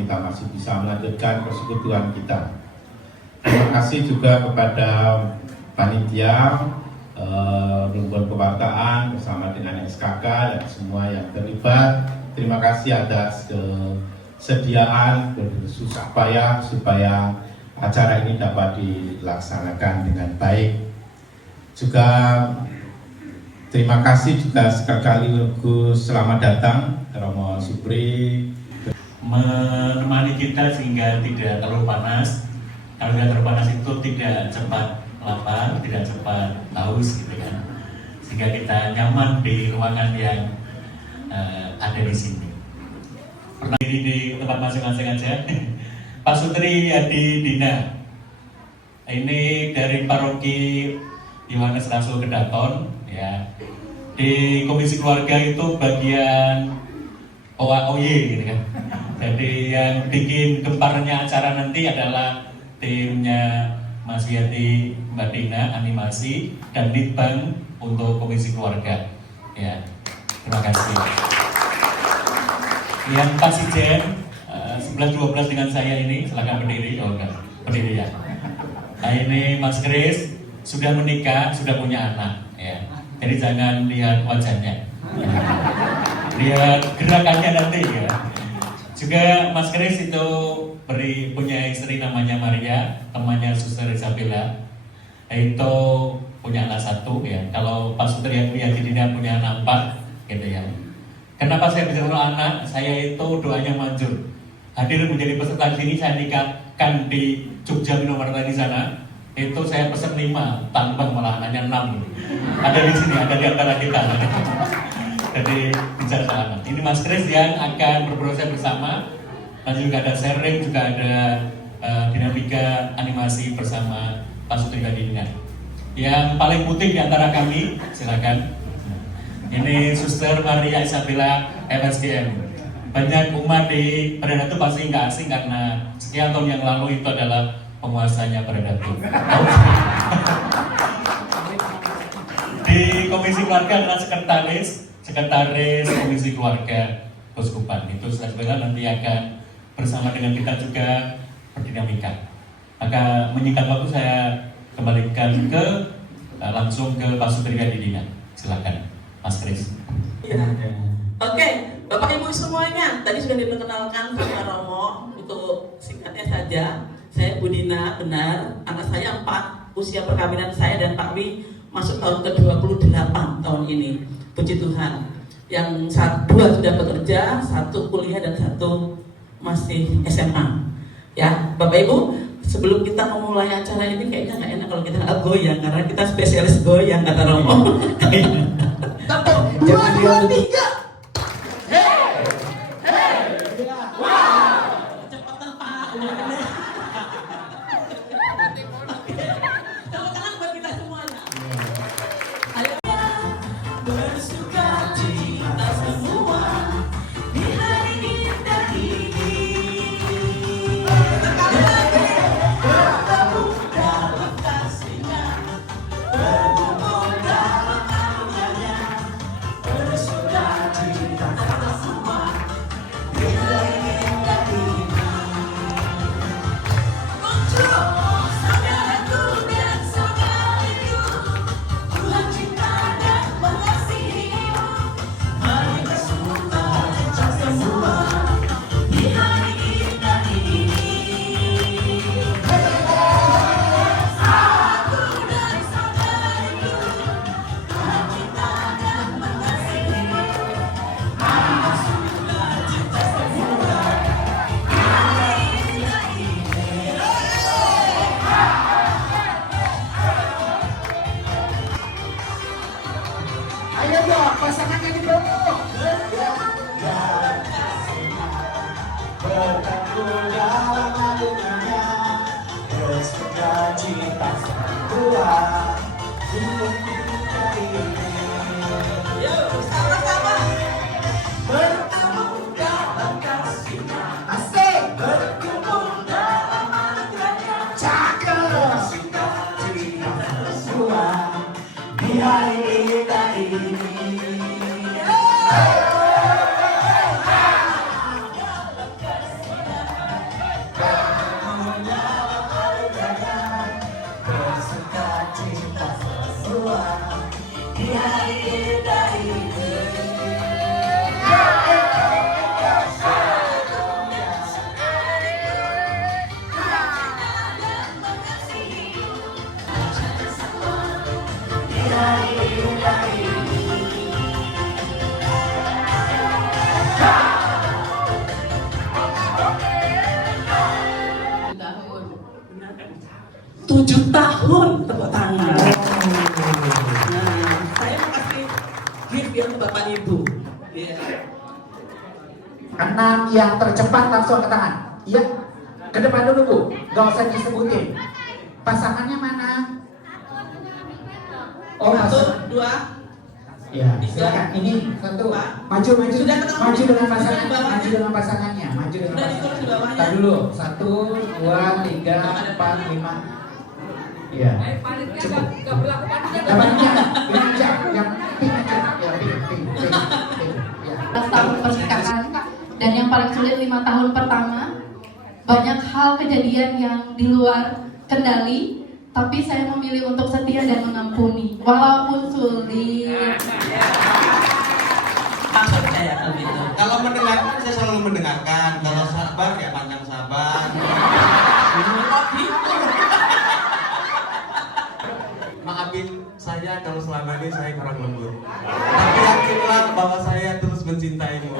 Kita masih bisa melanjutkan persekutuan kita. Terima kasih juga kepada panitia, lingkungan kewartaan bersama dengan SKK dan semua yang terlibat. Terima kasih atas kesediaan bersusah payah supaya acara ini dapat dilaksanakan dengan baik. Juga terima kasih juga sekali Gus selamat datang Romo Supri menemani kita sehingga tidak terlalu panas. Kalau tidak terlalu panas itu tidak cepat lapar, tidak cepat haus gitu kan. Sehingga kita nyaman di ruangan yang ada di sini. Berdiri di tempat masing-masing aja. Pak Sutri Adi Dina. Ini dari Paroki Yohanes Rasul Kedaton ya. Di Komisi Keluarga itu bagian OAOY gitu kan. Jadi yang bikin gemparnya acara nanti adalah timnya Mas Yati, Mbak Dina, animasi dan Litbang untuk Komisi Keluarga. Ya, terima kasih. Yang Pak Sijen 11-12 dengan saya ini, silakan berdiri. Oh enggak, berdiri ya. Nah ini Mas Kris sudah menikah, sudah punya anak. Ya, jadi jangan lihat wajahnya, lihat gerakannya nanti ya. Juga Mas Kris itu punya istri namanya Maria, temannya Suster Isabella. Itu punya anak 1 ya. Kalau Pak Sutri Dina punya anak 4 gitu ya. Kenapa saya bicara anak? Saya itu doanya manjur. Hadir menjadi peserta di sini, saya nikahkan di Jogja Minowarta di sana. Itu saya pesan 5, tambah malah anaknya 6. Ada di sini, ada di antara kita. Jadi bicara soal anak. Ini Mas Kris yang akan berproses bersama. Nanti juga ada sharing, juga ada dinamika animasi bersama Pak Sutri Dina. Yang paling putih di antara kami, silakan. Ini Suster Maria Isabella MSGM. Banyak umat di Peredatu pasti nggak asing karena sekian tahun yang lalu itu adalah penguasanya Peredatu. Di Komisi Keluarga adalah sekretaris Komisi Keluarga Keuskupan. Itu sebenarnya nanti akan bersama dengan kita juga berdinamika. Maka menyingkat waktu saya kembalikan langsung ke Pak Sutri Dina. Silakan, Mas Kris. Ya. Oke, Bapak Ibu semuanya, tadi sudah diperkenalkan sama Romo. Untuk singkatnya saja, saya Bu Dina, benar. Anak saya 4, usia perkawinan saya dan Pak Wi masuk tahun ke-28 tahun ini. Puji Tuhan. Yang 2 sudah bekerja, 1 kuliah dan 1 masih SMA. Ya, Bapak Ibu, sebelum kita memulai acara ini kayaknya nggak enak kalau kita nggak goyang karena kita spesialis goyang kata Romo. 1, 2, 3. Kecepatan Pak. Tepuk tangan buat kita semuanya. Ayo. Bersuka cita semua di hari indah ini. Bertemu dalam kasihnya, berkumpul dalam anugerahnya. Bersuka cita semua di hari indah ini. Muncul saudaraku dan saudariku, Tuhan cinta dan mengasihimu. Mari bersuka cita semua di hari indah ini. Aku dan saudariku, Tuhan cinta dan mengasihimu. Mari bersuka cita semua di hari indah ini. Ayo dong, pasangannya di bawah. Bertemu dalam anugerahnya, bersuka cita semua di hari ini. Yuk, sama-sama. gift yang ke Bapak Ibu. Iya. 6 yang tercepat langsung ke tangan. Iya. Ke depan dulu Bu, gak usah disebutin. Pasangannya mana? Oh, 1, 2. Ya, silakan. Ini satu. Maju. Sudah ketemu? Maju dengan pasangan. Di bawahnya. Maju dengan pasangannya. Maju dengan Sudah ditulis di bawahnya. Tar dulu. 1, 2, 3, 4, 5. Iya. Cukup. Dapatnya yang aja, yang pink aja. Ya, pink. Ya. 14 tahun pernikahan dan yang paling sulit 5 tahun pertama. Banyak hal kejadian yang di luar kendali, tapi saya memilih untuk setia dan mengampuni walaupun sulit. Maksud saya begitu. Kalau mendengarkan saya selalu mendengarkan. Kalau sabar ya panjang sabar. Maafin saya kalau selama ini saya kurang lembut. Tapi yakinlah bahwa saya terus mencintaimu.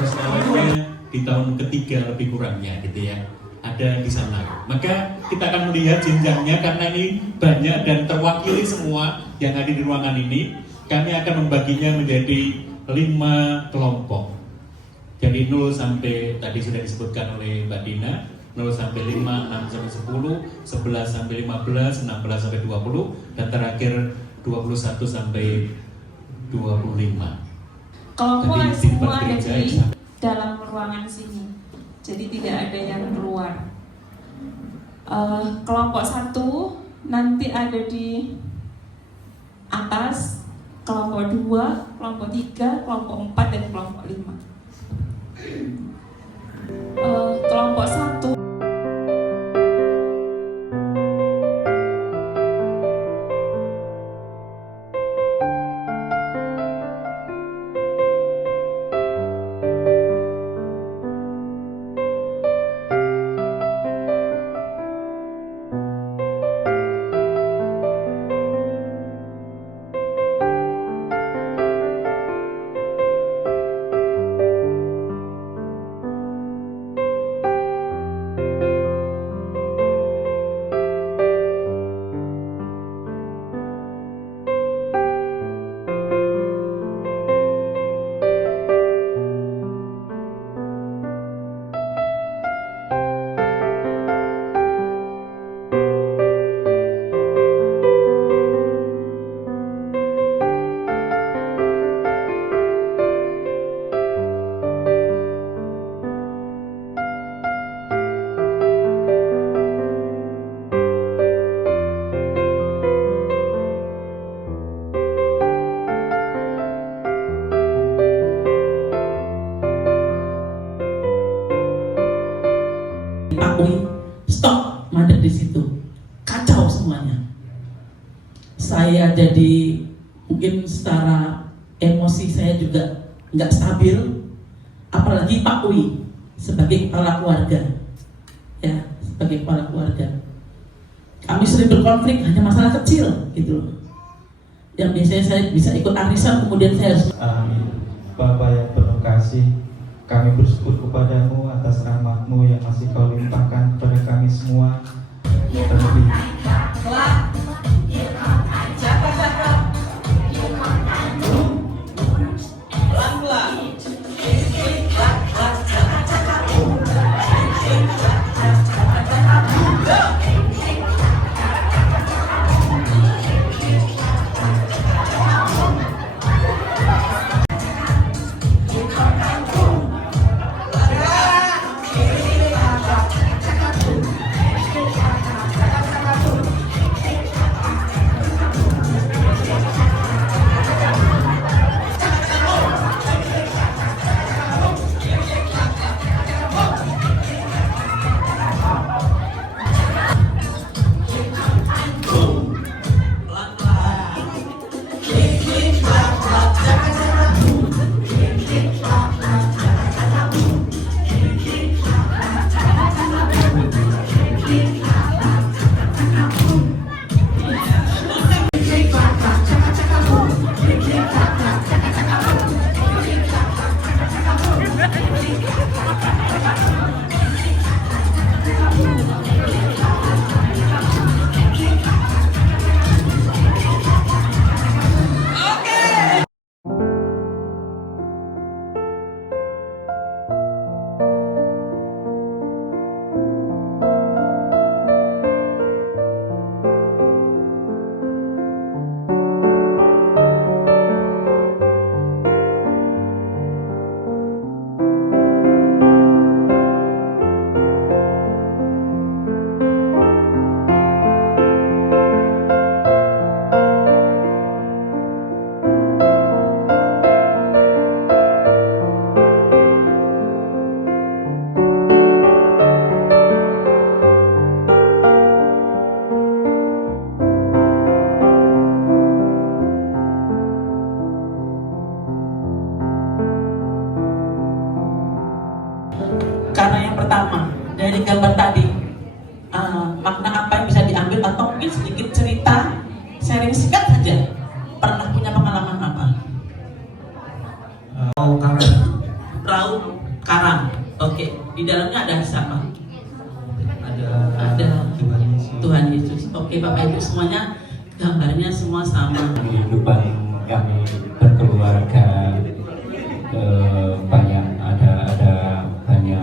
Persoalannya di tahun ketiga lebih kurangnya gitu ya, ada di sana. Maka kita akan melihat jenjangnya karena ini banyak dan terwakili semua yang ada di ruangan ini. Kami akan membaginya menjadi 5 kelompok. Jadi 0 sampai tadi sudah disebutkan oleh Mbak Dina, 0 sampai 5, 6 sampai 10, 11 sampai 15, 16 sampai 20, dan terakhir 21 sampai 25. Kelompok Tadi semua timpan ada gereja di ya. dalam ruangan sini, jadi tidak ada yang keluar. Kelompok 1 nanti ada di atas, kelompok 2, kelompok 3, kelompok 4, dan kelompok 5. Kelompok 1 stop mandek di situ, kacau semuanya. Saya jadi mungkin secara emosi saya juga nggak stabil, apalagi Pak Wi sebagai kepala keluarga, ya sebagai kepala keluarga. Kami sering berkonflik hanya masalah kecil gitu loh. Yang biasanya saya bisa ikut arisan, kemudian saya harus. Amin. Bapa yang penuh kasih, kami bersyukur kepadamu atas rahmat-Mu yang masih Kau limpahkan kepada kami semua. Terlebih Karena yang pertama dari gambar tadi, makna apa yang bisa diambil atau mungkin sedikit cerita, sharing singkat saja. Pernah punya pengalaman apa? Perahu karang. Oke, di dalamnya ada siapa? Ada Tuhan Yesus. Oke, Bapak Ibu semuanya, gambarnya semua sama. Kehidupan kami berkeluarga banyak ada banyak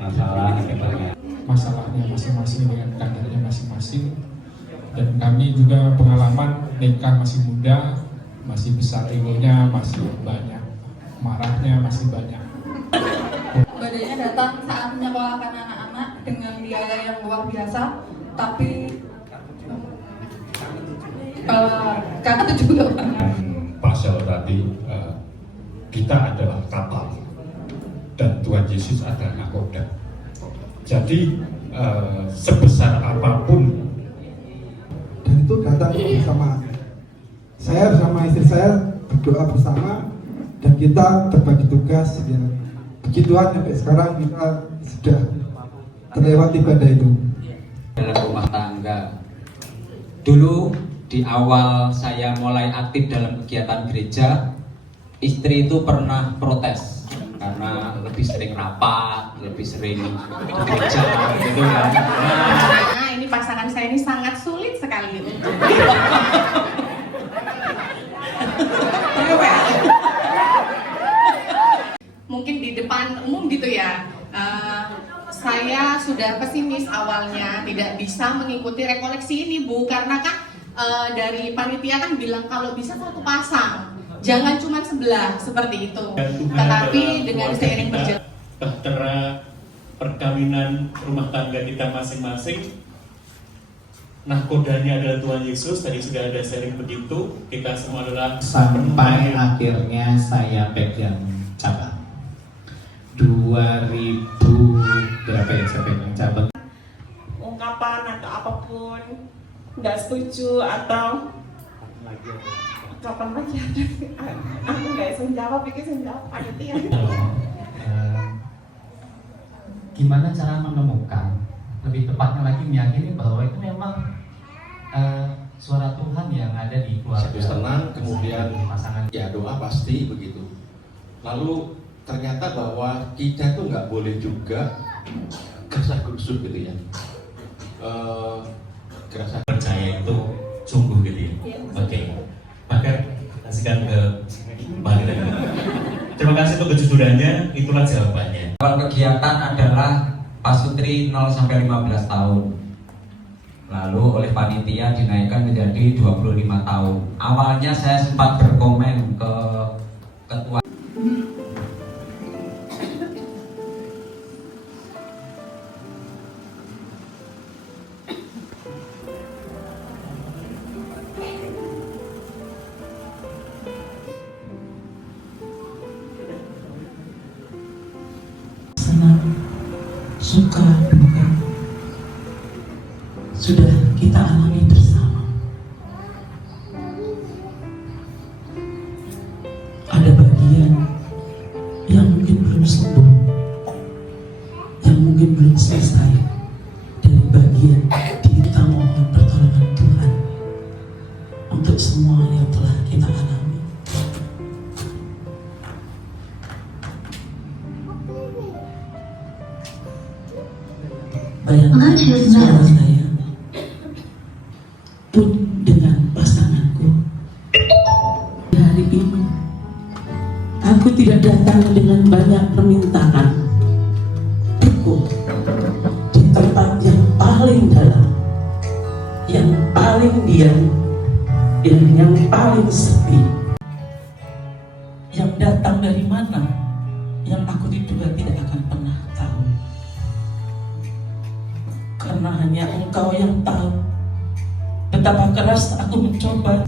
masalah, ada banyak masalahnya masing-masing dengan kadarnya masing-masing, dan kami juga pengalaman nikah masih muda, masih besar egonya, masih banyak marahnya, masih banyak. Badainya datang saat menyekolahkan anak-anak dengan biaya yang luar biasa, tapi kata juga pasal tadi, kita adalah kapal dan Tuhan Yesus adalah nakoda. Jadi sebesar apapun, dan itu datang bersama saya, bersama istri saya berdoa bersama, dan kita berbagi tugas. Ya, puji Tuhan sampai sekarang kita sudah terlewati pada itu. dalam rumah tangga. Dulu di awal saya mulai aktif dalam kegiatan gereja, istri itu pernah protes karena lebih sering rapat, lebih sering gereja, gitu kan. Nah, ini pasangan saya ini sangat sulit sekali untuk mungkin di depan umum gitu ya. Saya sudah pesimis awalnya, tidak bisa mengikuti rekoleksi ini, Bu, karena kan dari panitia kan bilang kalau bisa satu pasang, jangan cuma sebelah seperti itu. Tetapi dengan seiring berjalan bahtera perkawinan rumah tangga kita masing-masing, nahkodanya adalah Tuhan Yesus. Tadi sudah ada sharing begitu, kita semua adalah sampai akhirnya saya pegang cabang 2000 berapa ya saya pegang cabang. Ungkapan atau apapun nggak setuju atau kapan lagi ada, aku nggak bisa jawab, pikir saya jawab panitia. Gimana cara menemukan, lebih tepatnya lagi meyakini bahwa itu memang suara Tuhan yang ada di keluarga. Habis tenang, kemudian pasangan ya doa pasti begitu. Lalu ternyata bahwa kita tuh nggak boleh juga gerasa-gerusuk gitu ya. Gerasa percaya itu sungguh gitu ya. Oke. Maka kasihkan ke Mbak Lina. Terima kasih untuk kejujurannya, itulah jawabannya. Awal kegiatan adalah pasutri 0 sampai 15 tahun. Lalu oleh panitia dinaikkan menjadi 25 tahun. Awalnya saya sempat berkomen ke ketua. Suka duka sudah kita alami bersama. Ada bagian yang mungkin belum sembuh, yang mungkin belum selesai dari bagian kita mohon pertolongan Tuhan untuk semua yang telah kita alami. Bayangkan suara saya pun dengan pasanganku. Hari ini aku tidak datang dengan banyak permintaan. Aku di tempat yang paling dalam, yang paling diam, dan yang paling sepi. Yang datang dari mana, yang aku juga tidak akan pernah tahu. Karena hanya Engkau yang tahu betapa keras aku mencoba.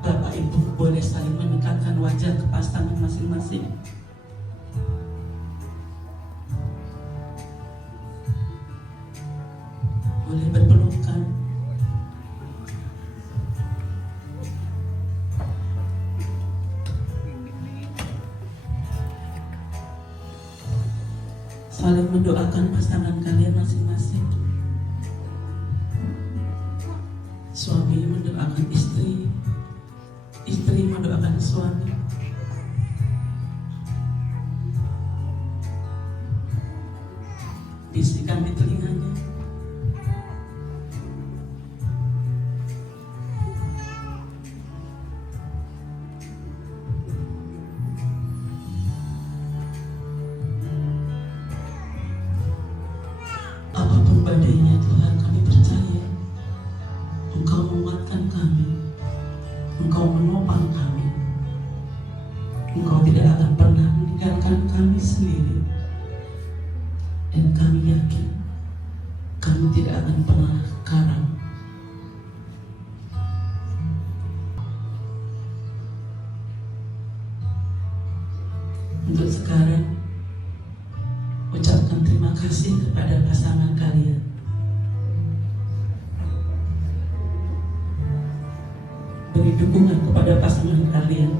Bapak Ibu boleh saling mendekatkan wajah ke pasangan masing-masing. Boleh berpelukan. saling mendoakan pasangan kalian masing-masing. Suami mendoakan istri, istri mendoakan suami. Bisikan di telinganya. Apapun badainya Tuhan, kami percaya Engkau menguatkan kami, Engkau menopang kami, Engkau tidak akan pernah meninggalkan kami sendiri. Dan kami yakin kami tidak akan pernah karam. Untuk sekarang, ucapkan terima kasih kepada pasangan kalian. Beri dukungan kepada pasangan kalian.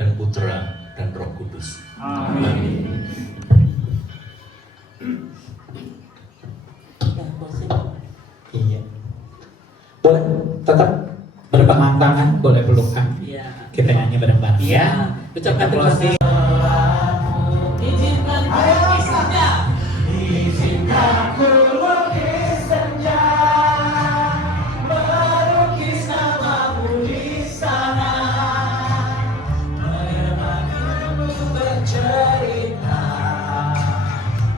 Dan Putra dan Roh Kudus. Amin. Iya. Boleh tetap berpegangan tangan, boleh pelukan. Iya. Kita nyanyi bareng-bareng ya. Ucapkan terima kasih. Izinkan melukis senja. Izinkan melukis senja. Melukis namamu di sana. Mendengarmu bercerita.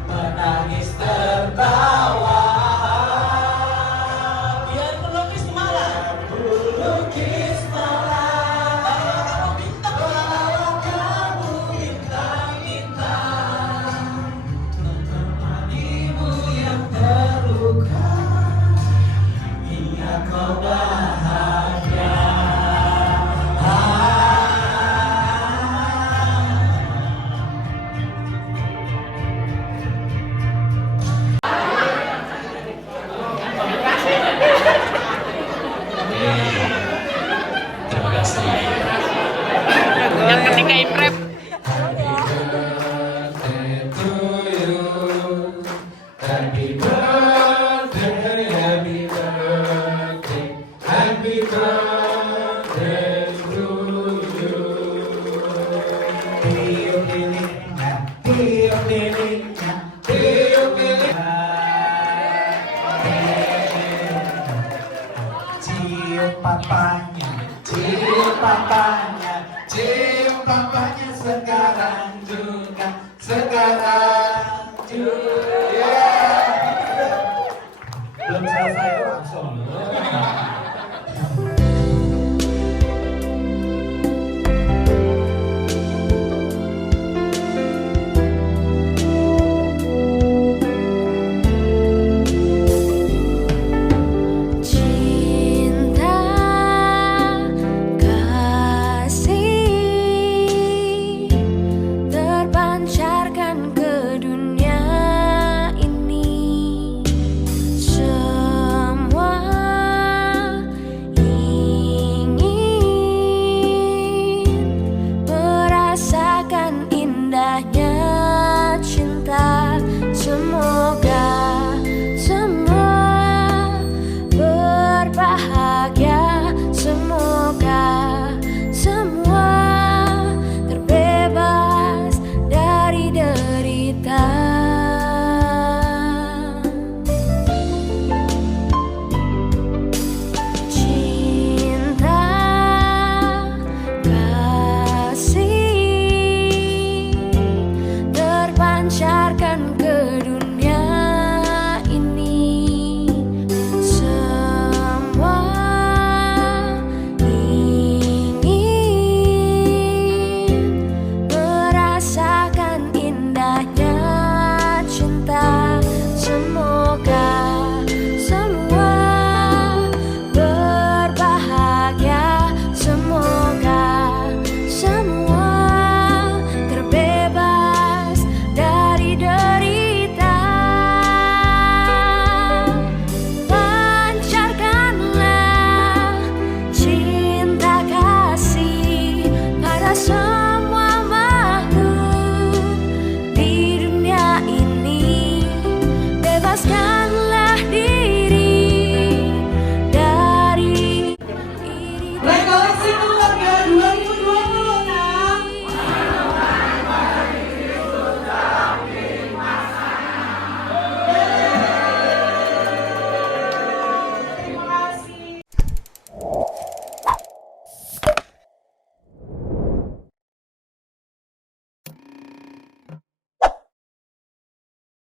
Menangis tertawa. Biar melukis malam. Melukis malam. Kau bahagia. Terima kasih. Yang ketika imprep. Happy birthday, happy birthday, happy birthday to you. Tiup lilinnya, tiup lilinnya, tiup lilinnya. Cium papanya, cium papanya, cium papanya sekarang juga, sekarang.